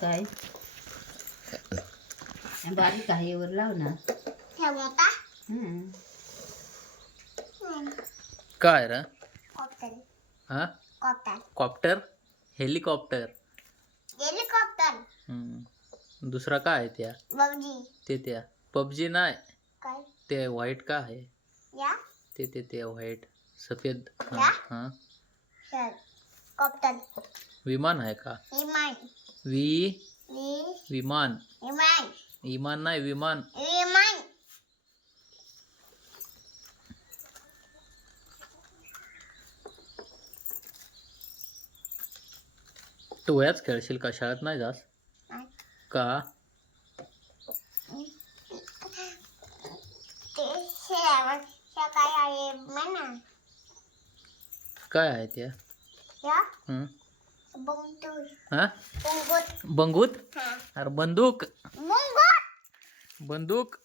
काय? बारीक आहे वर लाव ना हे मोठा हं. काय रे? कॉप्टर. हा? कॉप्टर. कॉप्टर? हेलिकॉप्टर. हेलिकॉप्टर. हम्म. दुसरा काय आहे त्या? बगजी ते त्या. पबजी नाही. काय? ते व्हाईट का आहे? या. ते ते ते व्हाईट. सफ़ेद? हा हा. Sir copter. विमान आहे का? विमान. वि विमान. विमान. विमान नाही विमान. विमान. तू याच खेळशील का? शाळेत नाही जास. का? काय आहे त्या हं? हा? बंगूत. हा. अरे बंदूक. बंदूक.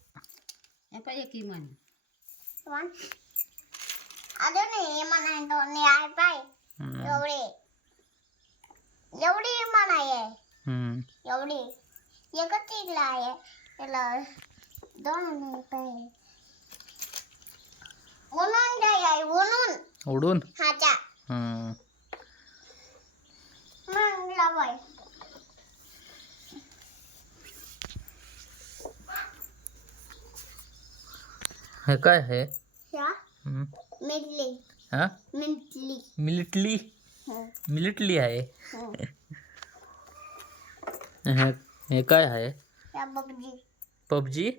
हे हे. एवढे. एवढी म्हण आहे. हम्म. एवढी. एकच इथला आहे. त्याला दोन म्हणून आहे म्हणून उडून. हाच्या. हम्म. मग लावाय हे? काय? आहे या हम्म. मिटली हा? मिटली मिलिटली हं, मिलिटली आहे हं. हे हे काय आहे या बघजी पबजी?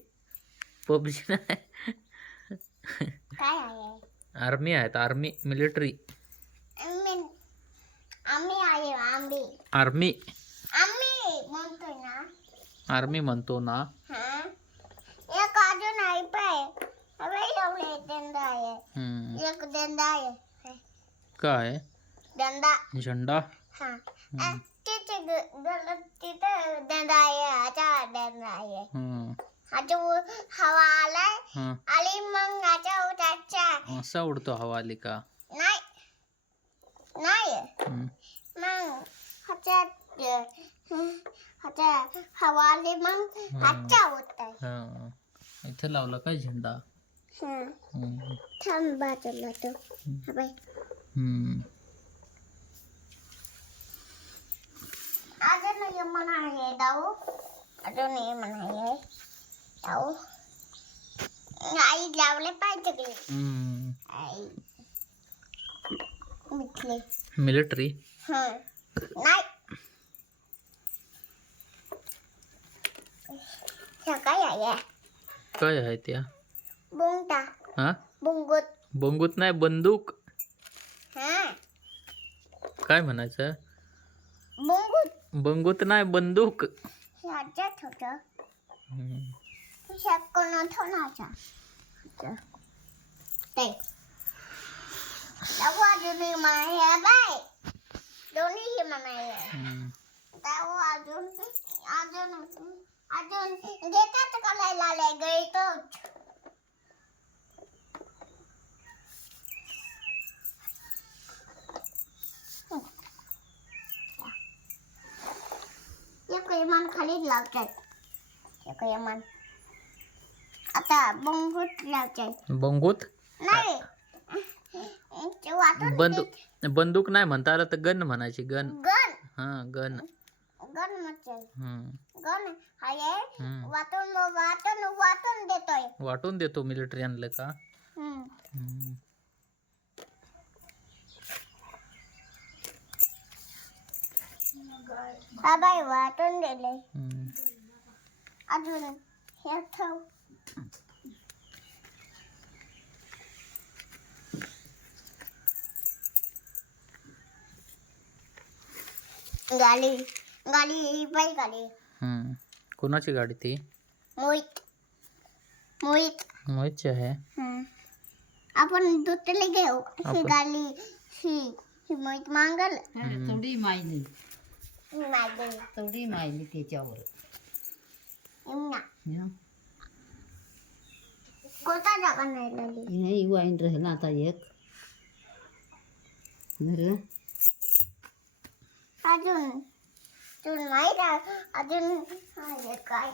पबजी नाही काय आहे आर्मी आहेत आर्मी मिलिटरी आम्ही आम्ही आहे आम्ही आर्मी. आम्ही म्हणतोय ना. आर्मी म्हणतो ना. हा. एक अजून आहे. पाय अबे एवढे दंड आहे. हम्म. एक दंड आहे. काय? दंडा झेंडा? हा. अ, तिथे ग- ग- तिथे दंड आहे. आता दंड आहे. हम्म. आता उ- हवा आलाय. हं. आणि मग आता असा उडतो हवा आली का? नाही. नाही. हम्म. मग ह्याच्यात ह्याच्या हवा आली मग हातच्या होत आहे हा. इथे लावला काय झेंडा? हम्म. थांब बाजूला तो हा बाई हम्म. अजून हे म्हणा आहे दाऊ. अजून हे म्हणा आहे दाऊ. आई लावले पाहिजे की. हम्म. आई. मिटले. मिलिटरी? हं. नाही सकाळी आहे काय आहे त्या बुंगटा हा बुंगूत बंदूक नाही बंदूक हा काय म्हणायचं बुंगूत बंगूत नाही बंदूक ह्याच्यात होतं हम्म. शकून ठेवण्याचा ते दाऊ अजून म्हणाय बाय दोन्ही म्हणाय हम्म. दाऊ अजून अजून अजून घेतात करायला आले गळतोच एक इमान खाली लावतात एक इमान आता बंगूट लावतात बंगूत नाही बंदूक बंदूक नाही म्हणता आलं तर गन म्हणायची गन गन हा गन गन म्हणजे. गन. वाटून वाटून वाटून देतोय वाटून देतो मिलिटरी आणलं का हम्म. हम्म. हा बाई वाटून दिले हम्म. अजून हे गाडी गाडी बाई गाडी हम्म. कोणाची गाडी ती? मोहित मोहित। मोहितची आहे. हं. आपण दुसरी घेऊ ही आपण- गाडी ही ही मोहित मांगल. थोडी मायली. ही मागेल. थोडी मायली त्याच्यावर. इमना हं. कोणता जागा नाही लागली हे वाईन राहिला आता एक. बरं. अजून तुला नाही रा- अजून काय?